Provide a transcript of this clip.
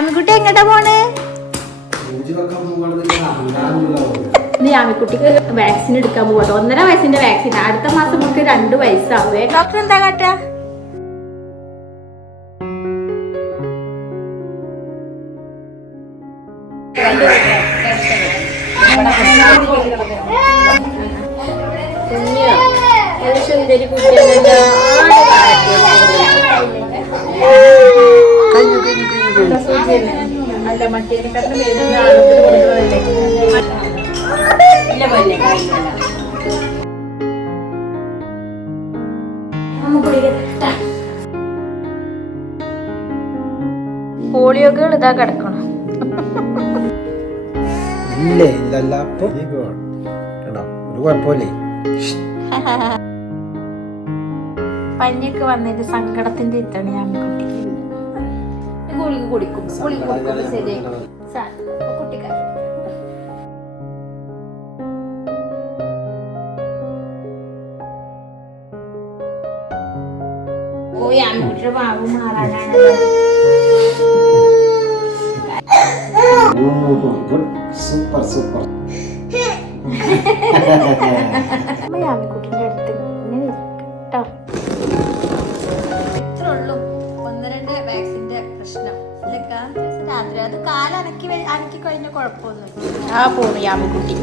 യാമിക്കുട്ടി എങ്ങോട്ടാ പോണ്? യാമിക്കുട്ടിക്ക് വാക്സിൻ എടുക്കാൻ പോകട്ടെ. 1.5 വയസ്സിന്റെ വാക്സിൻ. അടുത്ത മാസം നമുക്ക് 2 വയസ്സാവേ. ഡോക്ടർ എന്താ കാട്ടാ? സുന്ദരി കുട്ടിയല്ലോ. അല്ല മറ്റേതിനെക്കാട്ടിലും വരുന്ന ആളുകൾ പോളിയോകൾ ഇതാ കിടക്കണം. പനിയൊക്കെ വന്നതിന്റെ സങ്കടത്തിന്റെ ഇത്താണ് ഞാൻ കുട്ടിക്ക്. ഗുളിക കുടിക്കും. ഗുളിക കുടിക്കുമ്പോ ശരി കുട്ടിക്കാർ ഓ യാമിക്കുട്ടിയുടെ ഭാവം മാറാനാണല്ലോ. Super super. യാമിക്കുട്ടിന്റെ അടുത്ത് ഇങ്ങനെ കേട്ടോ. ഇത്ര ഉള്ളൂ 1-2 വാക്സിന്റെ പ്രശ്നം. രാത്രി അത് കാലനക്കി കഴിഞ്ഞ കുഴപ്പമൊന്നും. ആ പോണു യാമിക്കുട്ടി.